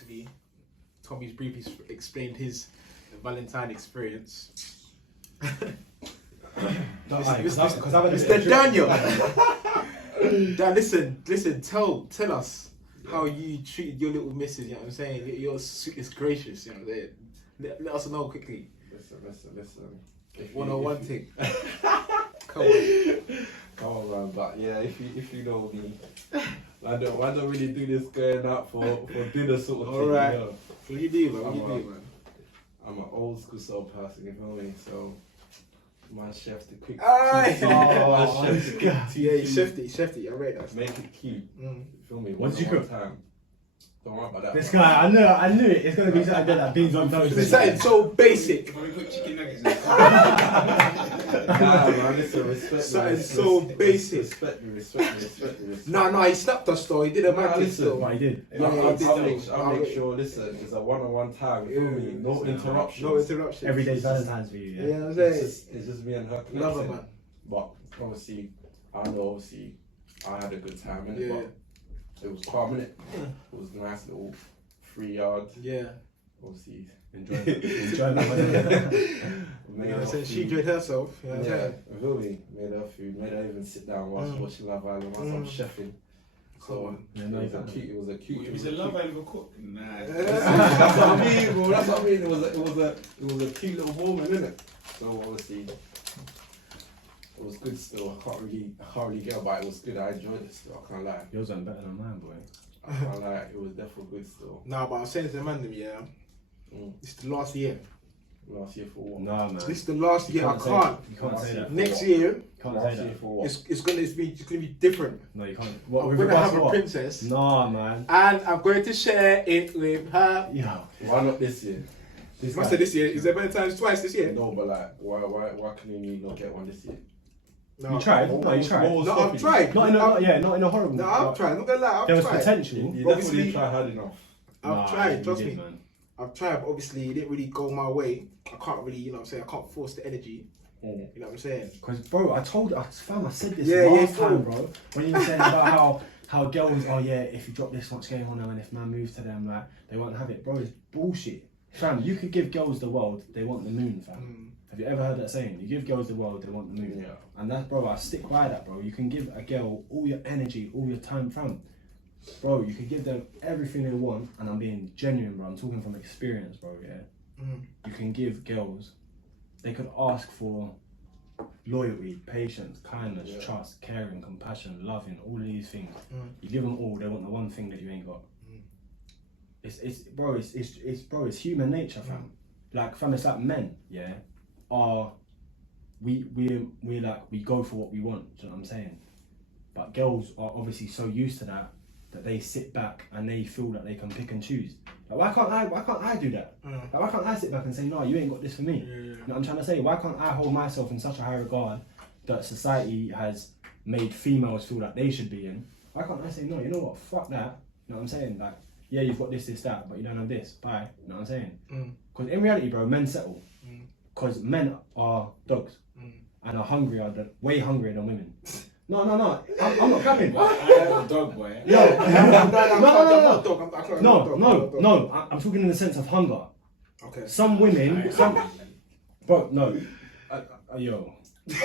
obviously, Tommy's briefly explained his Valentine experience. Mr. Daniel. Dan, listen. Tell us how you treated your little missus. You know what I'm saying? You're sweetest gracious. You know what I'm saying? Let us know quickly. Listen. 101 thing. Come on, man. But yeah, if you know me, I don't really do this going out for dinner sort of thing. Alright. You know? What you do, man? I'm an old school soul person, you feel me? So my chef's the quick. Aye. Yeah, he chefed it. I rate that. Make it cute. You feel me? What did you cook? Time. Don't worry about that. This guy, I knew it. It's gonna be something good like beans on toast. It's something so basic. Can we cook chicken nuggets? Nah, man, listen, respect Something me. so basic. Respect me. No, he slapped us though. He did a mad thing still. What he did. I'll make sure, listen, it's a one-on-one time, you feel me? No interruptions. No interruptions. Every day's Valentine's for you, yeah? Yeah, I'm saying. It's just me and her connecting. Love her, man. But obviously, I had a good time in it, Yeah. but it was calm in it. It was a nice little 3 yards. Yeah. Obviously, Enjoy that. You know what I'm saying? She enjoyed herself. You know what I'm saying? really made her food, made her even sit down whilst watching Love Island, whilst I'm chefing. So it was a cute. It was a Love Island cook. Nah. That's what I mean, bro. That's what I mean. It was a cute little moment, innit? So obviously, it was good still. I can't really get about it. It was good. I enjoyed it still. I can't lie. Yours went better than mine, boy. I can't lie. It was definitely good still. Nah, but I'm saying to the man, yeah, it's the last year. Last year for what? Nah, man. This is the last year. I can't. You can't say that. Next year, You can't Last say year that. for what? it's gonna be different. No, you can't. What, I'm with gonna regards have to a what? princess, Nah, man. and I'm going to share it with her. Yeah. Why not this year? This I said this year. Is there Valentine's twice this year? No, but like, why can you not get one this year? No. You tried? No, you tried. What was No, stopping I've tried. Not in a horrible. No, I've tried. I'm not gonna lie. There I've was tried. potential. You Obviously- definitely try hard enough. I've tried. you Trust did, me. man. I've tried, but obviously it didn't really go my way. I can't really, you know what I'm saying, I can't force the energy. You know what I'm saying? Because, bro, I said this Yeah, last yeah, time, bro. When you were saying about how girls, oh yeah, if you drop this much game on them and if man moves to them, like, they won't have it. Bro, it's bullshit. Fam, you could give girls the world, they want the moon, fam. Have you ever heard that saying? You give girls the world, they want the moon. Yeah. And that's, bro, I stick by that, bro. You can give a girl all your energy, all your time, fam. Bro, you can give them everything they want, and I'm being genuine, bro. I'm talking from experience, bro, yeah? You can give girls, they could ask for loyalty, patience, kindness, trust, caring, compassion, loving, all of these things. You give them all, they want the one thing that you ain't got. It's human nature, fam. Like, fam, it's like men, yeah, we go for what we want, do you know what I'm saying? But girls are obviously so used to that they sit back and they feel that they can pick and choose. Like, why can't I do that? Like, why can't I sit back and say, no, you ain't got this for me? You know what I'm trying to say? Why can't I hold myself in such a high regard that society has made females feel like they should be in? Why can't I say, no, you know what, fuck that? You know what I'm saying? Like, yeah, you've got this, that, but you don't have this. Bye. You know what I'm saying? Because in reality, bro, men settle. Because men are dogs. And are way hungrier than women. No, I'm not capping. I am a dog, boy. No, I'm talking in the sense of hunger. Okay. Some women, bro, no. Yo. You're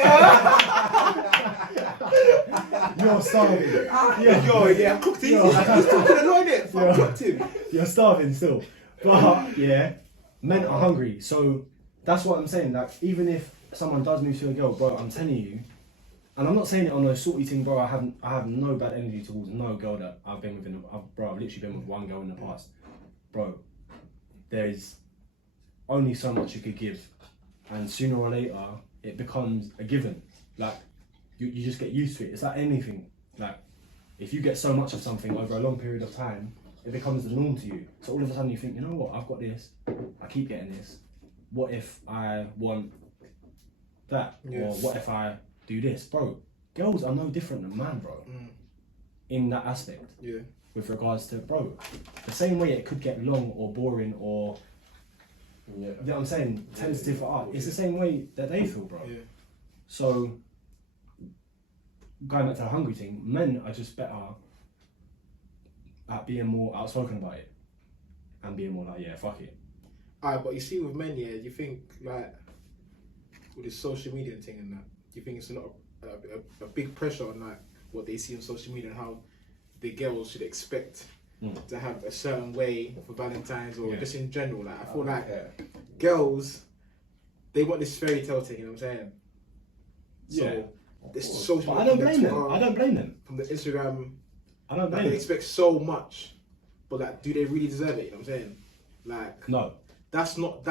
starving. I cooked easy. I was talking annoyed it. I cooked him. You're starving still. But, yeah, men are hungry. So, that's what I'm saying. Like, even if someone does move to a girl, bro, I'm telling you, and I'm not saying it on a salty thing, bro. I have no bad energy towards no girl that I've been with. I've literally been with one girl in the past, bro. There's only so much you could give, and sooner or later it becomes a given. Like you just get used to it. It's like anything. Like if you get so much of something over a long period of time, it becomes the norm to you. So all of a sudden you think, you know what? I've got this. I keep getting this. What if I want that? Or what if I do this, bro? Girls are no different than man, bro. In that aspect, with regards to, bro, the same way it could get long or boring or, you know what I'm saying, tentative for art. It's the same way that they feel, bro. So, going back to the hungry thing, men are just better at being more outspoken about it. and being more like, yeah, fuck it. Alright, but you see with men, yeah, you think like with this social media thing and that, do you think it's a lot of a big pressure on like what they see on social media and how the girls should expect to have a certain way for Valentine's or just in general? Like I feel like girls, they want this fairy tale thing, you know what I'm saying? So this social But media I don't blame them. Twitter, I don't blame them. from the Instagram, I don't blame they them. expect so much, but like, do they really deserve it? You know what I'm saying? Like, No. that's not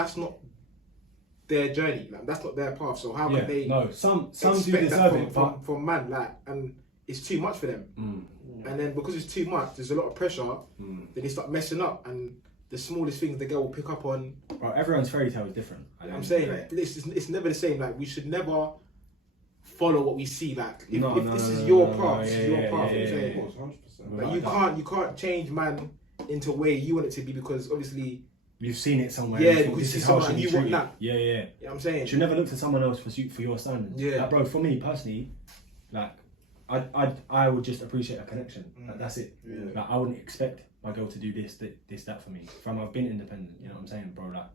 their journey. Like, that's not their path. So how can they? No, some do expect deserve that it, but from man, like, and it's too much for them. And then because it's too much, there's a lot of pressure. Then they start messing up, and the smallest things the girl will pick up on. bro, everyone's fairy tale is different. I'm saying like, it's never the same. Like, we should never follow what we see. Like, if this is your path, this is your path. You know what I'm saying? Of course, 100%. Like, you can't change man into a way you want it to be, because obviously you've seen it somewhere. Yeah, you think because this you is see how someone she you be want treated. that. Yeah. You know what I'm saying? You should never look to someone else for your standards. Yeah. Like, bro, for me personally, like, I would just appreciate a connection. Like, that's it. Yeah. Like, I wouldn't expect my girl to do this, that for me. I've been independent. You know what I'm saying, bro? Like,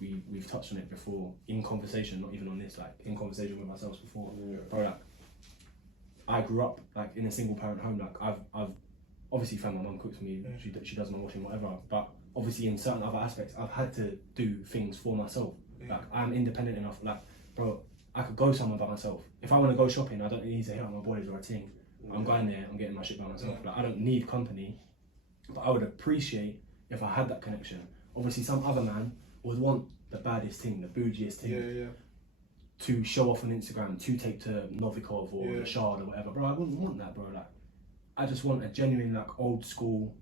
we've touched on it before in conversation, not even on this. Like, in conversation with ourselves before, bro. Like, I grew up like in a single parent home. Like, I've obviously found my mum cooks for me. She does my washing, whatever. But obviously, in certain other aspects, I've had to do things for myself. Like, I'm independent enough. Like, bro, I could go somewhere by myself. If I want to go shopping, I don't need to hit up my boys or a team. I'm going there, I'm getting my shit by myself. Like, I don't need company, but I would appreciate if I had that connection. Obviously, some other man would want the baddest thing, the bougiest thing, to show off on Instagram, to take to Novikov or the Shard or whatever. Bro, I wouldn't want that, bro. Like, I just want a genuine, like, old school.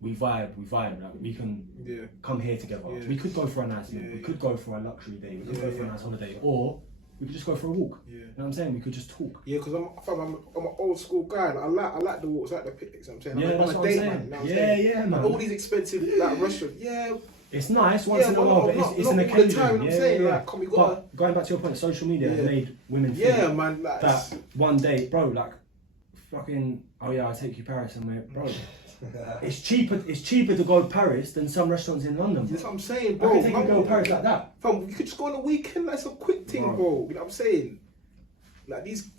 We vibe. Like, we can come here together. We could go for a nice meal. We could go for a luxury day. We could go for a nice holiday, or we could just go for a walk. You know what I'm saying? We could just talk. Yeah, because I'm an old school guy. Like, I like the walks, I like the picnics. You know what I'm saying? Yeah, that's what I'm saying. Man, you know what I'm saying? Man. All these expensive like restaurants. It's nice once in a while, but it's an all occasion. the time, I'm saying, like, come, we gotta... But going back to your point, social media has made women feel Yeah, man. Like, that one day, bro, like, fucking, oh yeah, I'll take you Paris, and we're, bro, it's cheaper to go to Paris than some restaurants in London. That's what I'm saying, I bro. can take you to go to Paris like that. Fam, we could just go on a weekend, like, some quick thing, bro. You know what I'm saying? Like, these...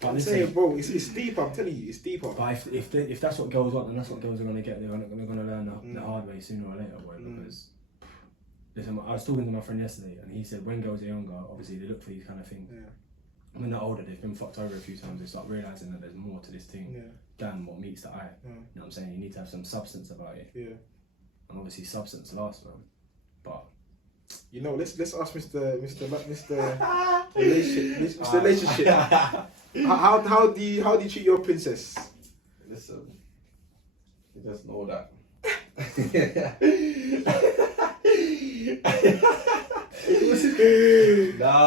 But I'm saying, bro, it's deeper. I'm telling you, it's deeper. But if that's what girls want, then that's what girls are gonna get. They're gonna learn the hard way sooner or later, boy. Because listen, I was talking to my friend yesterday, and he said when girls are younger, obviously they look for these kind of things. When they're older, they've been fucked over a few times. They start realizing that there's more to this thing than what meets the eye. You know what I'm saying? You need to have some substance about it. And obviously, substance lasts, man. But you know, let's ask Mr. Relationship. How do you treat your princess? Listen, you just know that.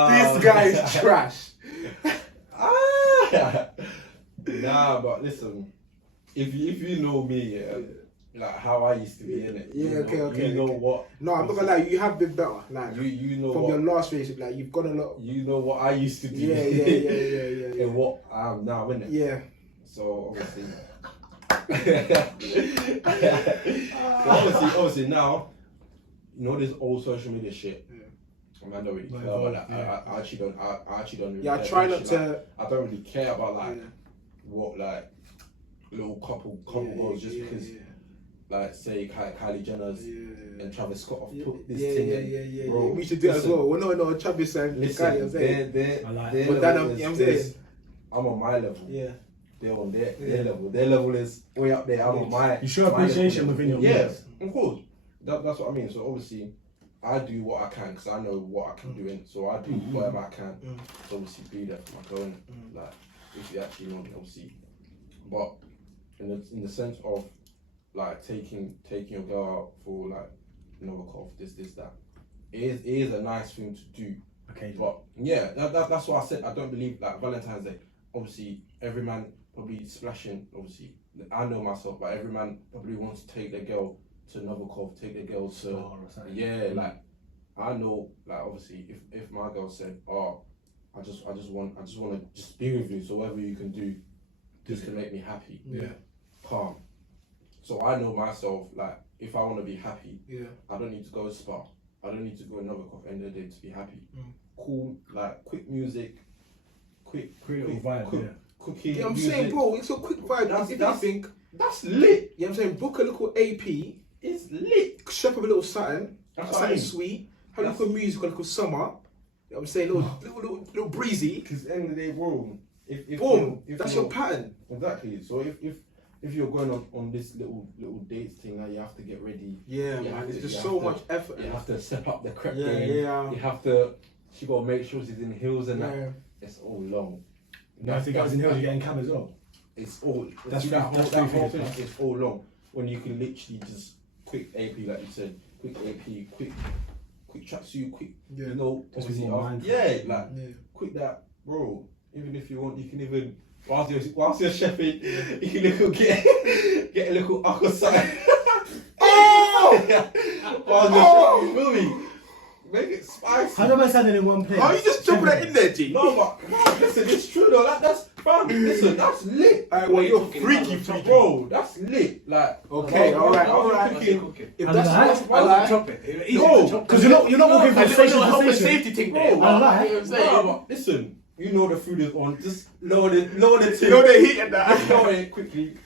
This guy is trash. Nah, but listen, if you know me, like how I used to be in it. Okay. You know what? No, I'm not gonna lie. You have been better. Like you know from what, your last relationship, like you've got a lot. You know what I used to do. Yeah. And what I am now, innit? Yeah. So obviously, obviously now, you know this old social media shit. I mean, I don't really care about that. I actually don't. Really I care try about not shit. to. Like, I don't really care about like what like little couple goals just because. Like say Kylie Jenner's and Travis Scott have put this thing in. Bro, we should do it as well. Well, no, Travis and Kylie, I'm saying. I'm on my level. Yeah. They're on their level. Their level is way up there. I'm on my. You show appreciation within your means. Of course. That's what I mean. So obviously, I do what I can because I know what I can do in. So I do whatever I can. So obviously, be there for my girl. Like if you actually know me, obviously. But in the sense of like taking your girl out for like Novikov, this that. It is a nice thing to do. Okay. But yeah, that's what I said. I don't believe like Valentine's Day. Obviously, every man probably splashing. Obviously, I know myself, but every man probably wants to take their girl to Novikov, take their girl to like I know like obviously if my girl said, oh, I just want to just be with you, so whatever you can do, just to make me happy. Yeah. Calm. So I know myself, like, if I want to be happy, Yeah. I don't need to go spa. I don't need to go another cough end of the day to be happy. Mm. Cool, like, quick music, quick little vibe, quick, yeah. cooking. Yeah, I'm music. saying, bro, it's a quick vibe. That's- If that's- you think, That's lit. yeah, I'm saying, book a little AP, It's lit. shop up a little something, That's what I something mean. sweet, have a little music, a little summer. You know what I'm saying, little breezy. Because at the end of the day, bro, if Boom, if that's you're- your pattern. Exactly. So if you're going on this little dates thing, now you have to get ready. Yeah, You man, have it's to- just you so have to- much effort. You have to step up the crep Yeah, game. yeah. You have to. She gotta make sure she's in heels and that. Yeah. It's all long. Now if you guys in here, you're getting cab as well. It's all. That's that free- that's whole free thing. fitness, It's all long. When you can literally just quick AP, like you said, quick AP, quick tracksuit, quick. Yeah. You know, Just obviously, be more mindful. yeah, like Yeah. quick that, bro. Even if you want, you can even whilst you're chefing, you can little get a little aqua side. Whilst you're chefing, you feel me? Make it spicy. How am I standing in one place? How you just dropping that in there, G? No, but listen, it's true though. That's fam. Listen, that's lit. Well, you're freaky, bro. That's lit. Like, Okay, bro, alright, I was alright. thinking, If And that's that- what's I like right, chop it. No, Because you're not walking from a station little health to and station. safety thing there. bro, I like- You know what I'm saying? but listen, you know the food is on. Just lower the You know the heat and Just that. lower it quickly.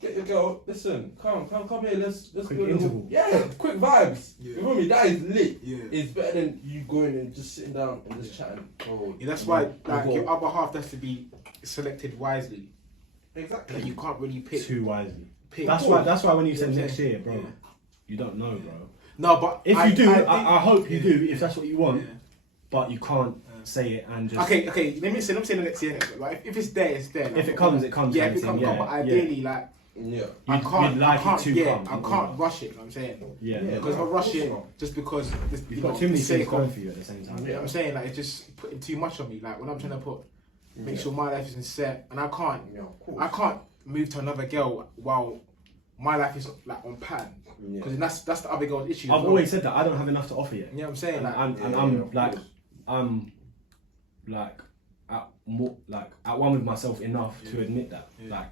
Get your girl. Listen, come here. Let's Quick do a little. interval. Yeah, quick vibes. Yeah. You feel me? That is lit. Yeah. It's better than you going and just sitting down and just chatting. Oh, Yeah, that's why, like, go. your other half has to be selected wisely. Exactly. Like, you can't really pick. Too wisely. pick. That's why when you said Yeah, next year, bro, yeah. you don't know, bro. No, but If I- you do, think- I hope you yeah. do, if that's what you want, Yeah. but you can't say it and just... Okay. Let me say the next year. Like, if it's there, it's there. Like, If it comes, it comes, Yeah, kind if of it comes, thing, come. But yeah, ideally, like, Yeah. I You'd can't. like I can't. it to Yeah, come. I can't rush it. You know what I'm saying. Yeah. Yeah. Because if I no, rush of it course not. just because this, You've got too many things going for you at the same time. You know what I'm saying? Like, it's just putting too much on me. Like, when I'm trying to make sure my life isn't set, and I can't Yeah, of course. I can't move to another girl while my life is like on pattern. Yeah. Because that's the other girl's issue. as I've well. always said that I don't have enough to offer yet. You know what I'm saying? And, Like, and, yeah, and yeah, I'm of like, course. I'm like at one with myself enough to Yeah. admit that. Yeah. Like,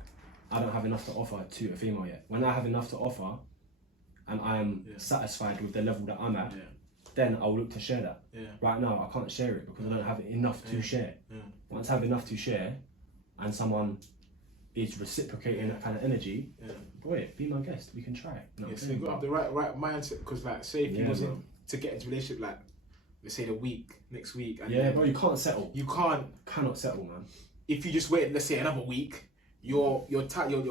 I don't have enough to offer to a female yet. When I have enough to offer, and I am Yeah. satisfied with the level that I'm at, yeah, then I'll look to share that. yeah, Right now, I can't share it because I don't have enough to Yeah. share. yeah. Once I have enough to share, and someone is reciprocating that kind of energy, Yeah. boy, be my guest. We can try it. You know what Yeah, I'm so you saying? got to have the right mindset. Because, like, say if you Yeah, wasn't bro. to get into a relationship, like, let's say next week, and Yeah, then bro, you can't settle. you can't. Cannot settle, man. If you just wait, let's say another week, your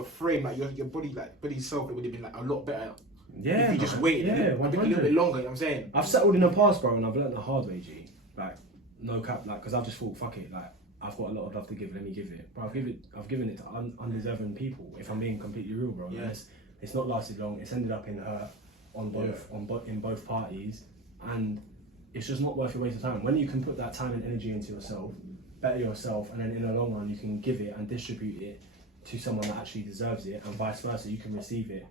frame, like your body, like body self, it would have been like a lot better. Yeah, If you just man. waited Yeah, a little 100. bit longer. You know what I'm saying? I've settled in the past, bro, and I've learned the hard way, G. Like, no cap, like, because I've just thought, fuck it, like, I've got a lot of love to give, let me give it. But I've given it to undeserving people, if I'm being completely real, bro. Yeah. And it's not lasted long, it's ended up in hurt in both parties, and it's just not worth your waste of time. When you can put that time and energy into yourself, better yourself, and then in the long run, you can give it and distribute it to someone that actually deserves it, and vice versa, you can receive it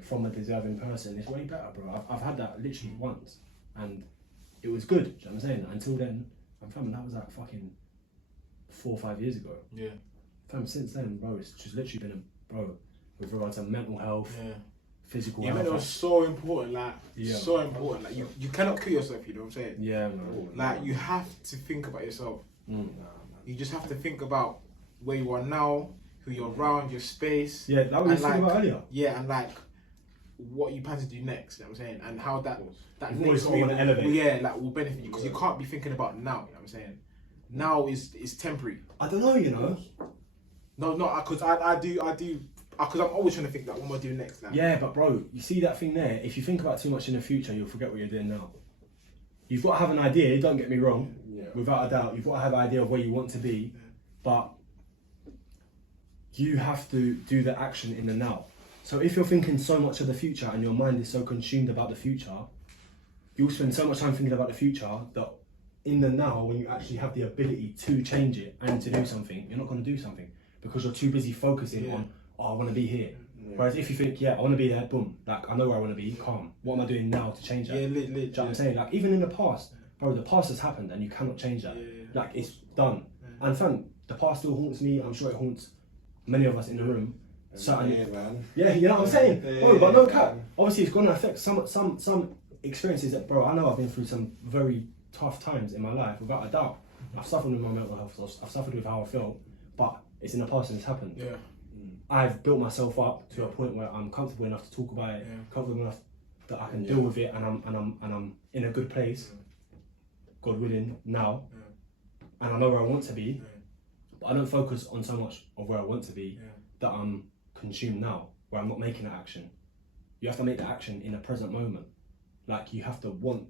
from a deserving person. It's way better, bro. I've had that literally once, and it was good. Do you know what I'm saying? Until then, I'm fam, that was like fucking 4 or 5 years ago. Yeah. Fam, since then, bro, it's just literally been with regards to mental health, Yeah. physical Yeah, health. man, it was so important. Like, Yeah. so important. Like, you cannot kill yourself. You know what I'm saying? Yeah, man. Like, you have to think about yourself. Mm. You just have to think about where you are now, who you're around, your space. Yeah, that was what we And, were talking like, about earlier. Yeah, and like what you plan to do next. You know what I'm saying? And how that You've next always got to move, elevate. yeah, like will benefit you because you can't be thinking about now. You know what I'm saying? Now is temporary. I don't know, you know. No, because I do because I'm always trying to think like what am I doing next now? Yeah, but bro, you see that thing there? If you think about too much in the future, you'll forget what you're doing now. You've got to have an idea, don't get me wrong, without a doubt. You've got to have an idea of where you want to be, but you have to do the action in the now. So if you're thinking so much of the future and your mind is so consumed about the future, you'll spend so much time thinking about the future that in the now, when you actually have the ability to change it and to do something, you're not going to do something because you're too busy focusing on, oh, I want to be here. Whereas if you think, yeah, I want to be there, boom, like I know where I want to be, calm. What am I doing now to change that? Yeah, lit. Do you know what I'm saying? Like even in the past, bro, the past has happened and you cannot change that. Like it's done. And fam, the past still haunts me. I'm sure it haunts many of us in the room. certain. Yeah, man. Yeah, you know what I'm saying? Yeah, Bro, but no yeah. cap. Obviously, it's gonna affect some experiences that, bro. I know I've been through some very tough times in my life, without a doubt. I've suffered with my mental health. I've suffered with how I felt, but it's in the past and it's happened. Yeah. I've built myself up to a point where I'm comfortable enough to talk about it, comfortable enough that I can deal with it, and I'm in a good place. God willing, now, and I know where I want to be. But I don't focus on so much of where I want to be that I'm consumed now, where I'm not making that action. You have to make the action in the present moment. Like you have to want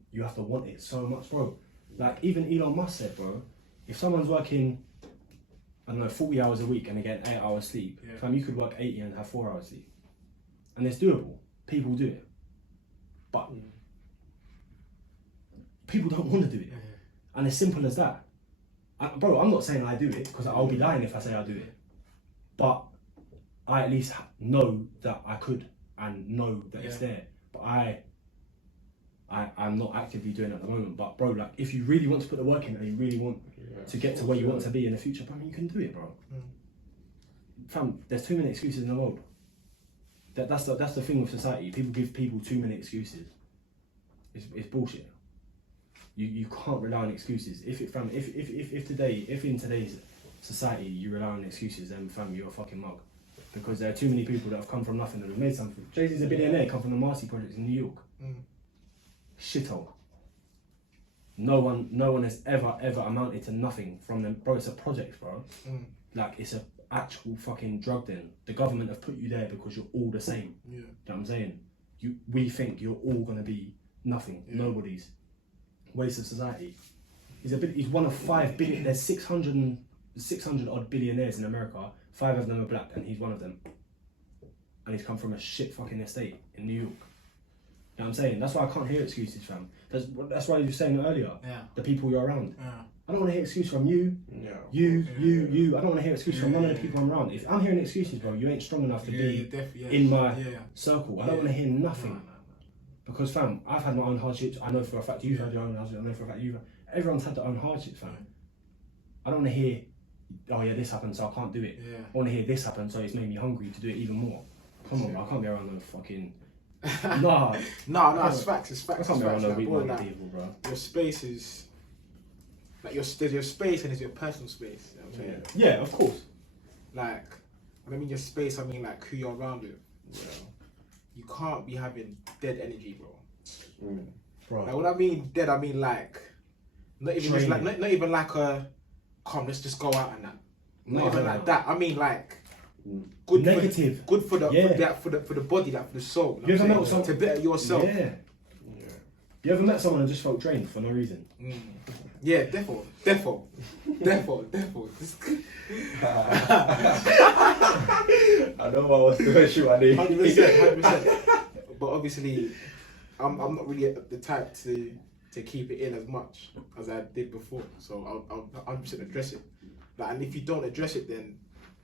it so much, bro. Like even Elon Musk said, bro, if someone's working, I don't know, 40 hours a week and they're getting 8 hours sleep, fam, you could work 80 and have 4 hours sleep. And it's doable. People do it. But people don't want to do it. And as simple as that. Bro, I'm not saying I do it, because I'll be lying if I say I do it. But I at least know that I could and know that it's there. But I'm not actively doing it at the moment. But bro, like if you really want to put the work in and you really want to get to where you want to be in the future, bro, you can do it, bro. Fam, there's too many excuses in the world. That's the thing with society. People give people too many excuses. It's bullshit. You can't rely on excuses. If in today's society you rely on excuses, then fam, you're a fucking mug. Because there are too many people that have come from nothing and have made something. Jay-Z's a billionaire, come from the Marcy projects in New York. Shithole. No one has ever amounted to nothing from them, bro. It's a project, bro. Like it's a actual fucking drug den. The government have put you there because you're all the same. You know what I'm saying? We think you're all gonna be nothing. Nobody's. Waste of society. He's one of 5 billion. There's 600 odd billionaires in America. 5 of them are black, and he's one of them. And he's come from a shit fucking estate in New York. You know what I'm saying? That's why I can't hear excuses, fam. That's why you were saying earlier. The people you're around. I don't want to hear excuses from you. You. I don't want to hear excuses from none of the people I'm around. If I'm hearing excuses, bro, you ain't strong enough to be in my circle. I don't want to hear nothing. Because fam, I've had my own hardships. I know for a fact you've had your own hardships. I know for a fact everyone's had their own hardships, fam. I don't want to hear, oh yeah, this happened, so I can't do it. I want to hear this happened, so it's made me hungry to do it even more. Come on, bro, I can't be around no fucking. No, it's facts. I can't be around no weak-minded people, bro. Your space is like there's your space and there's your personal space. You know what I'm saying? Yeah, of course. Like, when I mean your space, I mean like who you're around with. You can't be having dead energy, bro. Bro. Like when I mean dead, I mean like not even just like not even like a come, let's just go out and that. Not even like that. I mean like good negative. Good for the for the body, like for the soul. You ever met someone to better yourself? Yeah. You ever met someone and just felt drained for no reason? Yeah, defo. I know what was the issue. 100%. But obviously, I'm not really the type to keep it in as much as I did before. So I'll 100% address it. Like, and if you don't address it, then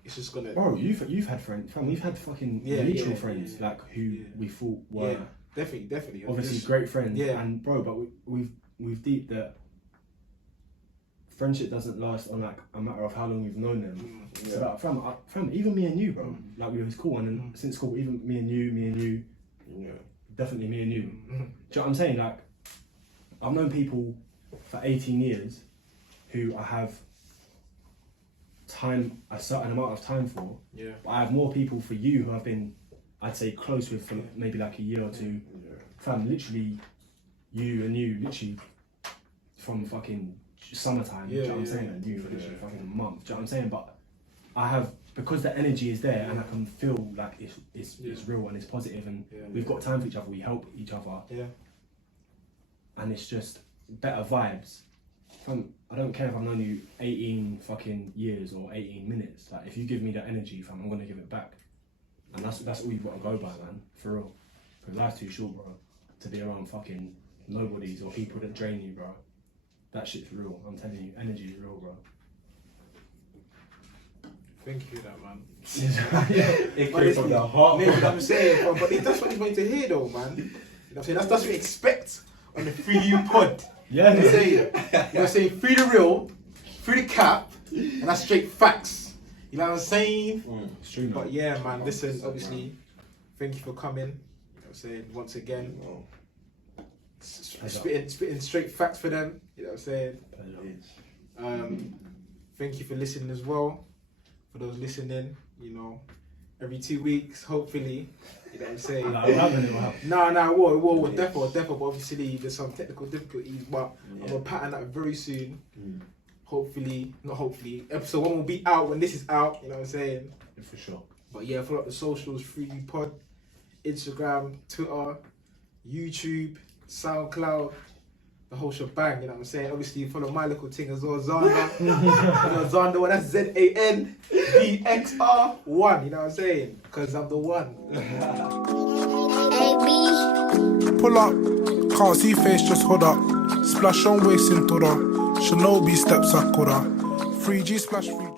it's just gonna. Bro, you've had friends. Fam, we've had fucking mutual friends like who we thought were definitely. Obviously great friends. Yeah. And bro, but we've deep that friendship doesn't last on like a matter of how long you've known them. So like, fam, even me and you, bro. Like we was cool, and then since school, even me and you. Definitely me and you. Do you know what I'm saying? Like, I've known people for 18 years who I have a certain amount of time for. But I have more people for you who I've been, I'd say, close with for maybe like a year or two. Fam, literally, literally from fucking summertime. Do you know what I'm saying? And you for literally fucking a month. Do you know what I'm saying? But I have, because the energy is there and I can feel like it's real and it's positive and we've got time for each other, we help each other. And it's just better vibes. I don't care if I've known you 18 fucking years or 18 minutes. Like if you give me that energy, I'm gonna give it back. And that's all you've got to go by, man. For real. Because life's too short, bro. To be around fucking nobodies or people that drain you, bro. That shit's real. I'm telling you, energy is real, bro. Thank you for that, man. It came from the heart. Maybe I'm saying, bro, but that's what he's wanting to hear, though, man. You know what I'm saying? That's what we expect on the Free You pod. Yeah, you know what I'm saying? Free the real, free the cap, and that's straight facts. You know what I'm saying? It's true, man. But yeah, man, listen, obviously, thank you for coming. You know what I'm saying? Once again, spitting straight facts for them. You know what I'm saying? Thank you for listening as well. For those listening, you know, every 2 weeks, hopefully. You know what I'm saying? Nah, we'll have it, we'll have it. We'll definitely. But obviously, there's some technical difficulties. But I'm gonna pattern that very soon. Hopefully, not hopefully. Episode 1 will be out when this is out. You know what I'm saying? Yeah, for sure. But yeah, follow up the socials: Freeview Pod, Instagram, Twitter, YouTube, SoundCloud, the whole shebang. You know what I'm saying? Obviously, follow my little thing as well, Xander. You know, Xander, well, that's ZANDXR1. You know what I'm saying? Because I'm the one. Pull up, can't see face, just hold up. Splash on waist in Tora. Shinobi steps Sakura. 3G splash 3G.